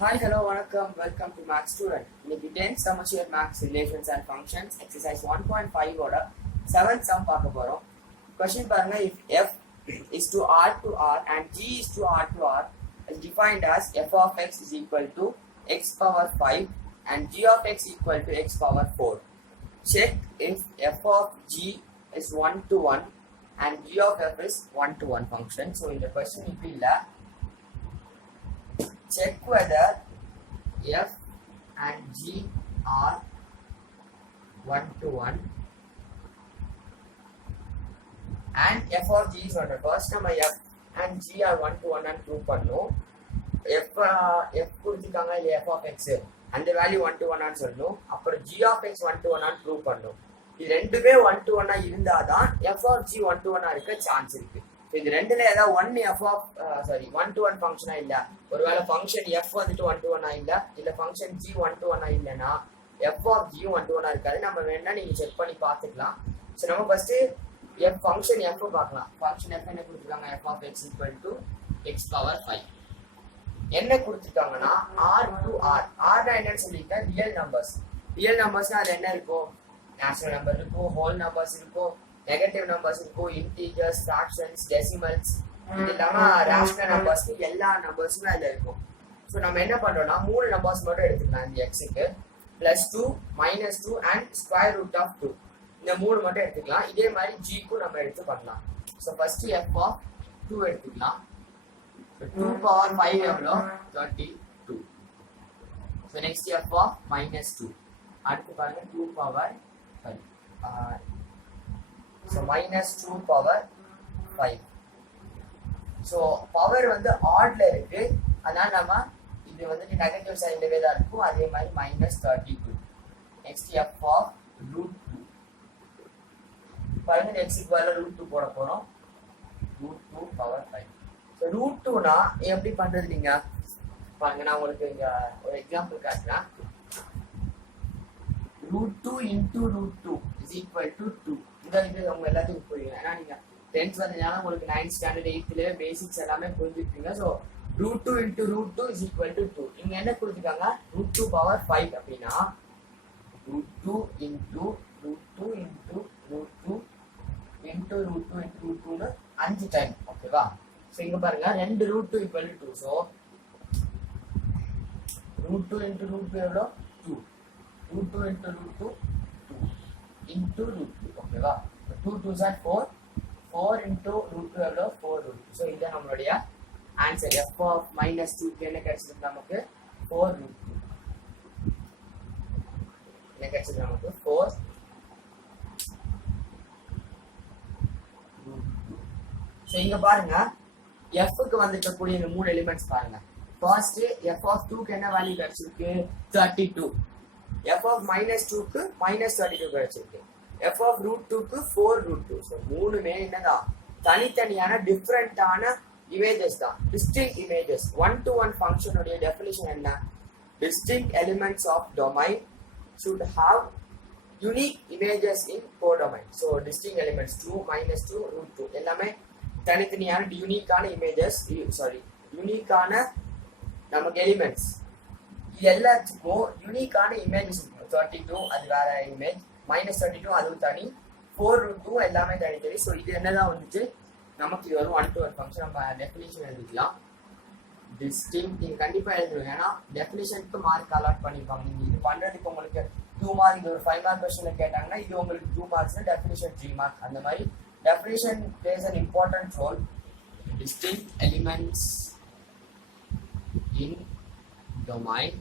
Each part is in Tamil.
Hi, hello, வணக்கம். Welcome to Max Student. இன்னைக்கு 10th Commercial Max Relations and Functions exercise 1.5 ஓட 7th sum பார்க்க போறோம். Question பாருங்க, if f is to r to r and g is to r to r is defined as f of x is equal to x power 5 and g of x equal to x power 4. Check if f of g is 1 to 1 and g of f is 1 to 1 function. So in the question இப்படி இல்ல, check whether f and g are 1 to 1 and f of g is 1 to 1. First நம்ம f and g are 1 to 1 and prove பண்ணணும். f கொடுத்திருக்காங்க இல்ல f of x அந்த வேல்யூ 1 to 1 ஆன்னு சொல்லணும். அப்புறம் g of x 1 to 1 ஆன்னு prove பண்ணணும். இது ரெண்டுமே 1 to 1 இருந்தாதான் f of g 1 to 1 இருக்க சான்ஸ் இருக்கு. இது ரெண்டுல ஏதாவது 1 to 1 ஃபங்க்ஷனா இல்ல, ஒருவேளை ஃபங்க்ஷன் f வந்துட்டு 1 to 1 இல்ல ஃபங்க்ஷன் g 1 to 1 இல்லனா f of g 1 to 1 இருக்காது. நம்ம வேணா நீங்க செக் பண்ணி பார்த்துக்கலாம். சோ நம்ம ஃபர்ஸ்ட் f ஃபங்க்ஷன் f பார்க்கலாம். ஃபங்க்ஷன் f என்ன கொடுத்திருக்காங்க, f of x equal to x power 5. என்ன கொடுத்திருக்காங்கன்னா r to r. r னா என்னன்னு சொல்லிட்டா ரியல் நம்பர்ஸ்னா அது என்ன இருக்கும், நேச்சுரல் நம்பர் இருக்கும், ஹோல் நம்பர்ஸ் இருக்கும், நெகட்டிவ் நம்பர்ஸ் இருக்கும், இன்டீஜர்ஸ், ஃபிராக்ஷன்ஸ், டெசிமல்ஸ், இது இல்லாம ரேஷனல் நம்பர்ஸ், எல்லா நம்பர்ஸுமே அதுல இருக்கும். ஸோ நம்ம என்ன பண்றோம்னா மூணு நம்பர்ஸ் மட்டும் எடுத்துக்கலாம். இந்த எக்ஸுக்கு +2, -2 அண்ட் ஸ்கொயர் ரூட் ஆஃப் 2, இந்த மூணு மட்டும் எடுத்துக்கலாம். இதே மாதிரி ஜிக்கும் நம்ம எடுத்து பண்ணலாம். ஸோ ஃபர்ஸ்ட் f of 2 எடுத்துக்கலாம். 2 power 5 எவ்வளோ, 32. ஸோ நெக்ஸ்ட் f of -2, அடுத்து பாருங்க 2 power 5. So -2 power 5. So power வந்து ஆட்ல இருக்கு, அதனால நம்ம இது வந்து நெகட்டிவ் சைடுலவே தான் இருக்கும். அதே மாதிரி -32. Next f of √2. பாருங்க x க்கு பதிலா √2 போட போறோம். √2 power 5. So √2னா எப்படி பண்றது நீங்க பாருங்க, நான் உங்களுக்கு இங்க ஒரு எக்ஸாம்பிள் காட்டுறேன். √2 into √2 is equal to 2. இது உங்க எல்லாத்துக்கும் புரியும். ஏன்னா நீங்க 10th வந்தீங்கன்னா உங்களுக்கு 9th ஸ்டாண்டர்ட் 8th பேசிக்ஸ் எல்லாமே புரிஞ்சுக்கிட்டீங்க. So √2 into √2 is equal to 2. இங்க என்ன கொடுத்துருக்காங்க, √2 power 5 அப்படின்னா √2 into √2 into √2 into √2 into √2னு 5 time. ஓகேவா? ஸோ இங்க பாருங்க 2 √2 equal to 2. ஸோ √2 into √2 எவ்வளோ, 2. √2 into √2 into √2. ஓகேவா? 2 2s are 4. 4 into √2 எவ்வளோ, 4 √2. ஸோ இதுதான் நம்மளுடைய ஆன்சர். f of -2 என்ன கிடைச்சது நமக்கு, 4 √2. என்ன கிடைச்சது நமக்கு, 4 √2. ஸோ இங்க பாருங்க f க்கு வந்துட்டக்கூடிய இந்த மூணு எலிமெண்ட்ஸ் பாருங்க. ஃபர்ஸ்ட் f of 2 க்கு என்ன வேல்யூ கிடைச்சிருக்கு, 32. f of -2 க்கு -32 கிடைச்சிருக்கு. f of √2 க்கு 4 √2. ஸோ மூணுமே என்னதான், தனித்தனியான டிஃப்ரெண்டான இமேஜஸ் தான், டிஸ்டிங்க்ட் இமேஜஸ். 1 to 1 ஃபங்க்ஷனுடைய டெஃபினிஷன் என்ன, distinct elements of domain should have unique images in codomain. So distinct elements 2, -2, √2 எல்லாமே தனித்தனியான யூனிக்கான இமேஜஸ், யூனிக்கான நமக்கு எலிமெண்ட்ஸ். இது எல்லாத்துக்கும் யூனிக்கான இமேஜஸ் இருக்கும். 32 அது வேற இமேஜ், -32 அதுவும் தனி, 4 √2 எல்லாமே தனித்தனி. ஸோ இது என்னதான் வந்துச்சு நமக்கு, இது ஒரு 1 to 1 ஃபங்க்ஷன். நம்ம டெஃபினிஷன் எழுதிக்கலாம். டிஸ்டிங்க்ட் நீங்க கண்டிப்பா எழுதுவீங்க, ஏன்னா டெஃபினிஷனுக்கு மார்க் அலாட் பண்ணிருப்பாங்க. நீங்க இது பண்றதுக்கு உங்களுக்கு 2 மார்க், இது ஒரு 5 மார்க் கொஸ்டின்ல கேட்டாங்கன்னா இது உங்களுக்கு 2 மார்க்ஸ், டெஃபினிஷன் 3 மார்க். அந்த மாதிரி definition plays an important role. Distinct elements in domain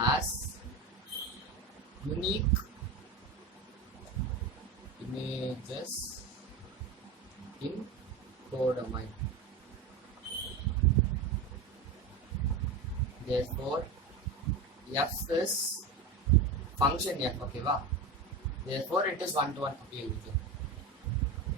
has unique images in codomain. Therefore f is function f. Okay va? Therefore it is 1 to 1. Okay,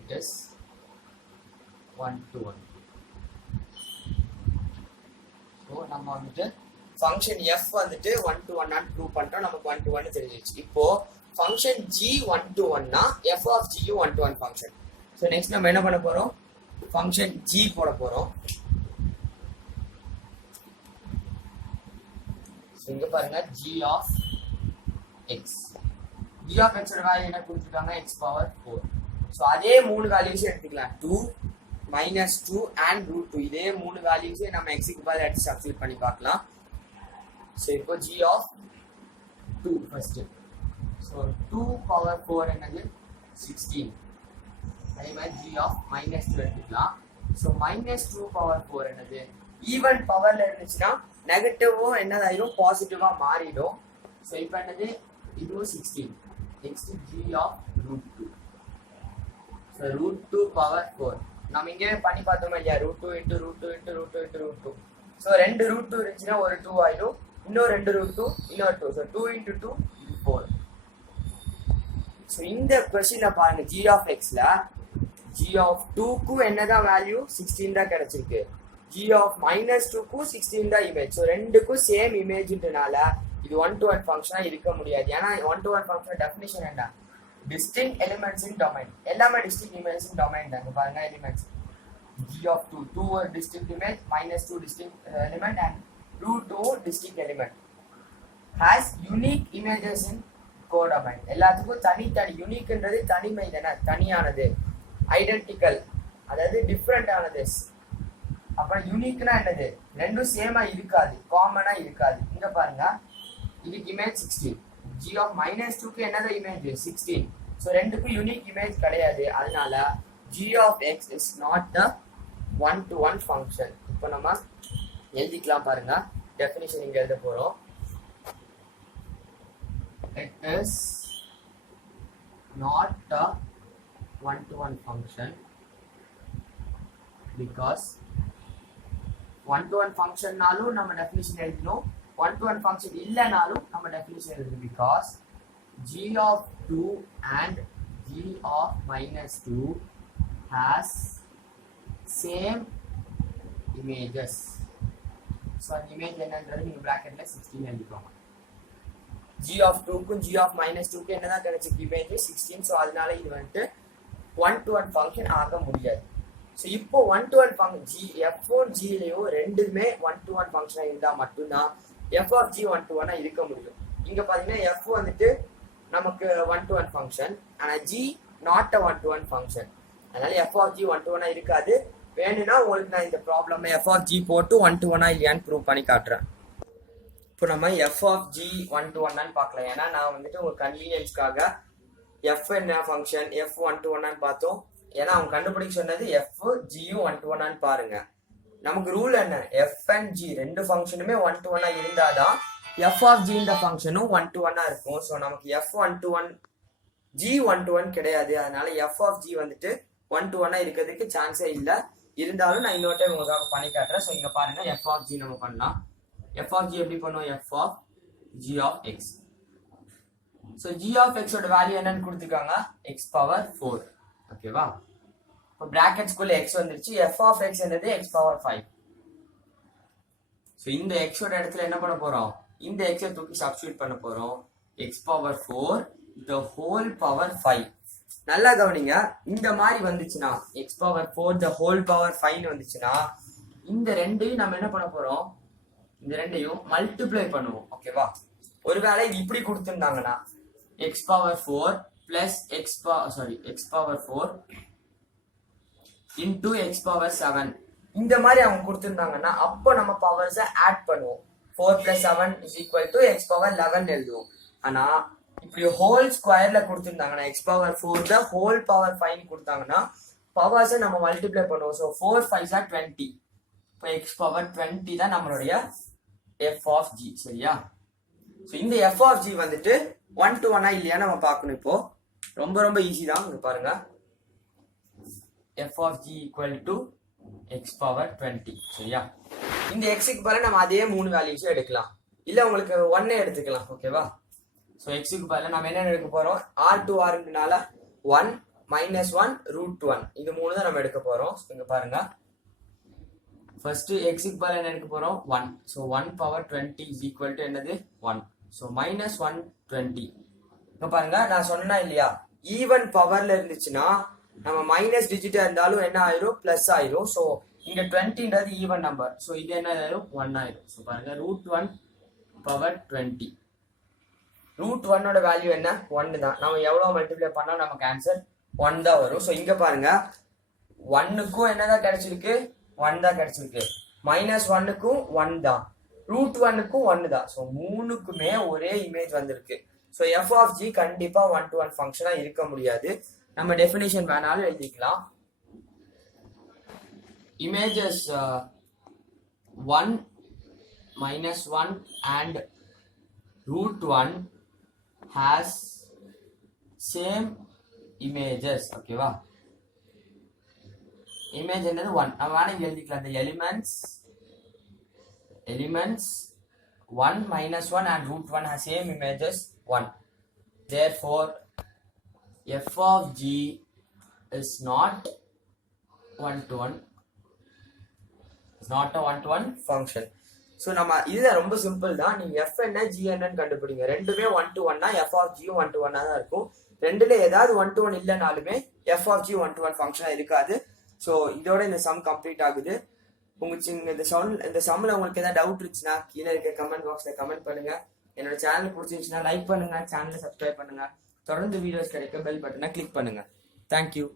it is 1 to 1. So நம்ம வந்துட்டு ஃபங்க்ஷன் f வந்துட்டு 1 to 1 ஆன் ப்ரூவ் பண்றோம். நமக்கு 1 to 1 தெரிஞ்சிருச்சு. இப்போ ஃபங்க்ஷன் g 1 to 1 னா f of g 1 to 1 function. So next நம்ம என்ன பண்ண போறோம், ஃபங்க்ஷன் g போட போறோம். இங்க பாருங்க g of x. g of x ஓட வேல்யூ என்ன கொடுத்துருக்காங்க x பவர் 4. ஸோ அதே மூணு வேல்யூஸ் எடுத்துக்கலாம் 2 -2 and √2. இதே மூணு வேல்யூஸே நம்ம எக்ஸுக்கு பதில் எடுத்து சப்ஸ்டிட்யூட் பண்ணி பார்க்கலாம். ஸோ இப்போ g of 2 first. So 2 power 4 என்னது 16. அதே மாதிரி g of -2 எடுத்துக்கலாம். ஸோ -2 பவர் 4 என்னது ஈவன் பவர்ல இருந்துச்சுன்னா நெகட்டிவும் என்னதாயிரும் பாசிட்டிவா மாறிடும். ஸோ இப்போ என்னது இதுவும் 16. Next g of √2. So √2 power 4 நம்ம இங்கே பண்ணி பார்த்தோமா இல்லையா √2 × √2 × √2 × √2. ஸோ ரெண்டு √2 இருந்துச்சுன்னா ஒரு 2 ஆயிடும், இன்னும் ரெண்டு √2 இன்னொரு 2. ஸோ 2 × 2 4. ஸோ இந்த கொஸ்டின்ல பாருங்க g of xல g of 2க்கும் என்னதான் வேல்யூ 16 தான் கிடைச்சிருக்கு, g of -2க்கும் 16 தான் இமேஜ். ஸோ ரெண்டுக்கும் சேம் இமேஜ்ன்றனால இது 1-to-1 ஃபங்க்ஷனா இருக்க முடியாது. ஏன்னா 1-to-1 ஃபங்க்ஷன் டெஃபினிஷன் என்ன, டிஸ்டிங்க்ட் எலிமெண்ட்ஸ் இன் டொமைன். எல்லாமே டிஸ்டிங்க்ட் இமேஜ் இன் டொமைன் தான். பாருங்க எலிமெண்ட்ஸ் g of 2 ஒரு distinct image, -2 distinct element and √2 distinct element has unique images in codomain. எல்லாத்துக்கும் தனித்தனி, யூனிக்ன்றது தனிமை தானே, தனியானது, ஐடென்டிக்கல் அதாவது டிஃப்ரெண்ட் ஆனது. அப்புறம் யூனிக்னா என்னது, ரெண்டும் சேமா இருக்காது, காமனா இருக்காது. இங்க பாருங்க இதுக்கு இமேஜ் 16, g of -2க்கு என்னது இமேஜ் 16. ஸோ ரெண்டுக்கும் யூனிக் இமேஜ் கிடையாது. அதனால g of x is not the 1-to-1 function. இப்போ நம்ம எழுதிக்கலாம் பாருங்க, டெஃபினிஷன் இங்க எழுத போறோம். It is not a 1-to-1 function because 1-to-1 ஃபங்க்ஷன்னாலும் நம்ம டெஃபினிஷன் எழுதணும், 1-to-1 ஃபங்க்ஷன் இல்லைனாலும் நம்ம டெஃபினிஷன் எழுதணும். Because g of 2 and g of -2 has same images. So அந்த இமேஜ் என்னன்றது நீங்கள் ப்ராக்கெட்ல 16 எழுதிக்கோங்க. g of 2க்கும் g of -2க்கும் என்னதான் கிடைச்சிருக்கு இமேஜ் 16. ஸோ அதனால இது வந்துட்டு 1-to-1 ஃபங்க்ஷன் ஆக முடியாது. ஸோ இப்போ 1-to-1 ஃபங்க்ஷன் f1 gலையும் ரெண்டுமே 1-to-1 ஃபங்க்ஷனாக இருந்தால் மட்டும்தான் f of g 1-to-1 இருக்க முடியும். இங்கே பார்த்தீங்கன்னா f வந்துட்டு நமக்கு 1-to-1 ஃபங்க்ஷன், ஆனால் g not a 1-to-1 function. அதனால f of g 1-to-1 இருக்காது. வேணும்னா உங்களுக்கு நான் இந்த ப்ராப்ளம் f of g போட்டு 1-to-1 இல்லையான்னு ப்ரூவ் பண்ணி காட்டுறேன். இப்போ நம்ம f of g 1-to-1 பார்க்கலாம். ஏன்னா நான் வந்துட்டு உங்க கன்வீனியன்ஸ்க்காக f என்ன ஃபங்க்ஷன் f 1-to-1 பார்த்தோம். ஏன்னா அவங்க கண்டுபிடிக்க சொன்னது f g 1-to-1 பாருங்க. நமக்கு ரூல் என்ன, f and g ரெண்டு ஃபங்க்ஷனுமே 1-to-1 இருந்தாதான் f of g இந்த ஃபங்க்ஷனும் 1-to-1 இருக்கும். ஸோ நமக்கு f 1-to-1 g 1-to-1 கிடையாது. அதனால f of g வந்துட்டு 1-to-1 இருக்கிறதுக்கு சான்ஸே இல்லை. இருந்தாலும் நான் இன்னொரு டைம் உங்களுக்காக பண்ணி காட்டுறேன். ஸோ இங்க பாருங்க f of g நம்ம பண்ணலாம். f of g எப்படி பண்ணுவோம், f of g of x. So g of x ஓட வேல்யூ என்னன்னு கொடுத்துருக்காங்க x பவர் 4. ஓகேவா, இப்போ பிராக்கெட்ஸ்குள்ள x வந்துருச்சு. f of x என்னது x பவர் 5. ஸோ இந்த x ஓட இடத்துல என்ன பண்ண போறோம், இந்த x தூக்கி சப்ஸ்டிட்யூட் பண்ண போறோம். x power 4 the whole power 5. நல்லா கவனிங்க, இந்த மாதிரி வந்துச்சுன்னா x power 4 the whole power 5 வந்துச்சுன்னா இந்த ரெண்டையும் நம்ம என்ன பண்ண போறோம், இந்த ரெண்டையும் மல்டிப்ளை பண்ணுவோம். ஓகேவா, ஒருவேளை இது இப்படி கொடுத்துருந்தாங்கன்னா x power 4 plus x power 4 into x power 7 இந்த மாதிரி அவங்க கொடுத்துருந்தாங்கன்னா அப்போ நம்ம பவர்ஸை ஆட் பண்ணுவோம். 4 + 7 = x பவர் 11 எழுதுவோம். ஆனா இப்படி ஹோல் ஸ்கொயர்ல கொடுத்துருந்தாங்கன்னா x power 4 the whole power 5 கொடுத்தாங்கன்னா பவர்ஸை நம்ம மல்டிப்ளை பண்ணுவோம். So 4 5 are 20. இப்போ x பவர் 20 தான் நம்மளுடைய f of g. சரியா, ஸோ இந்த f of g வந்துட்டு 1-to-1 இல்லையா நம்ம பார்க்கணும். இப்போ ரொம்ப ரொம்ப ஈஸி தான். இங்க பாருங்க f of g = x power 20. சரியா, இந்த x-க்கு பதிலா நம்ம அதே மூணு வேல்யூஸும் எடுக்கலாம், இல்லை உங்களுக்கு 1 எடுத்துக்கலாம். ஓகேவா, ஸோ x-க்கு பதிலா நம்ம என்ன எடுக்க போறோம், r2r-னால 1 -1 √1 இது மூணு தான் நம்ம எடுக்க போறோம். இங்க பாருங்க ஃபர்ஸ்ட் x-க்கு பதிலா என்ன எடுக்க போறோம் 1. ஸோ 1 பவர் 20 = என்னது 1. ஸோ -120. இங்க பாருங்க நான் சொன்னா இல்லையா, ஈவன் பவர்ல இருந்துச்சுன்னா நம்ம மைனஸ் டிஜிட்டா இருந்தாலும் என்ன ஆயிரும், பிளஸ் ஆயிரும். ஸோ இங்க 20ன்றது ஈவன் நம்பர், ஸோ இது என்ன ஆயிரும் 1 ஆயிரும். ஸோ பாருங்க √1 பவர் 20. ரூட் ஒன்னோட வேல்யூ என்ன? 1 தான். நம்ம எவ்வளோ மல்டிப்ளை பண்ணால் நமக்கு ஆன்சர் 1 தான் வரும். ஸோ இங்கே பாருங்க, 1க்கும் என்னதான் கிடைச்சிருக்கு? 1 தான் கிடைச்சிருக்கு. -1க்கும் 1 தான், ரூட் 1க்கும் 1 தான். ஸோ மூணுக்குமே ஒரே இமேஜ் வந்திருக்கு. ஸோ எஃப் ஆஃப் ஜி கண்டிப்பா 1-to-1 ஃபங்க்ஷனா இருக்க முடியாது. நம்ம டெஃபினிஷன் வேணாலும் எழுதிக்கலாம். Images 1, -1 and root 1 has same images. ஓகேவா? இமேஜ் என்னது 1. நம்ம வேணா எழுதிக்கலாம். the elements 1, -1 and root 1 has same images 1. Therefore f of g is not 1-to-1. It's not a 1-to-1 function. So நம்ம இதுதான் ரொம்ப சிம்பிள் தான். நீங்க எஃப் என்ன ஜி என்னன்னு கண்டுபிடிங்க. ரெண்டுமே 1-to-1 தான், எஃப் ஆஃப் ஜியும் 1-to-1 தான் இருக்கும். ரெண்டுல ஏதாவது 1-to-1 இல்லைனாலுமே எஃப் ஆஃப் ஜி 1-to-1 ஃபங்க்ஷனா இருக்காது. ஸோ இதோட இந்த சம் கம்ப்ளீட் ஆகுது. இந்த சம்ல உங்களுக்கு ஏதாவது டவுட் இருந்துச்சுன்னா கீழே இருக்க கமெண்ட் பாக்ஸ்ல கமெண்ட் பண்ணுங்க. என்னோட சேனல் பிடிச்சிருந்துச்சுன்னா லைக் பண்ணுங்க, சேனலை சப்ஸ்கிரைப் பண்ணுங்க. தொடர்ந்து வீடியோஸ் கிடைக்க பெல் பட்டனை கிளிக் பண்ணுங்க. தேங்க்யூ.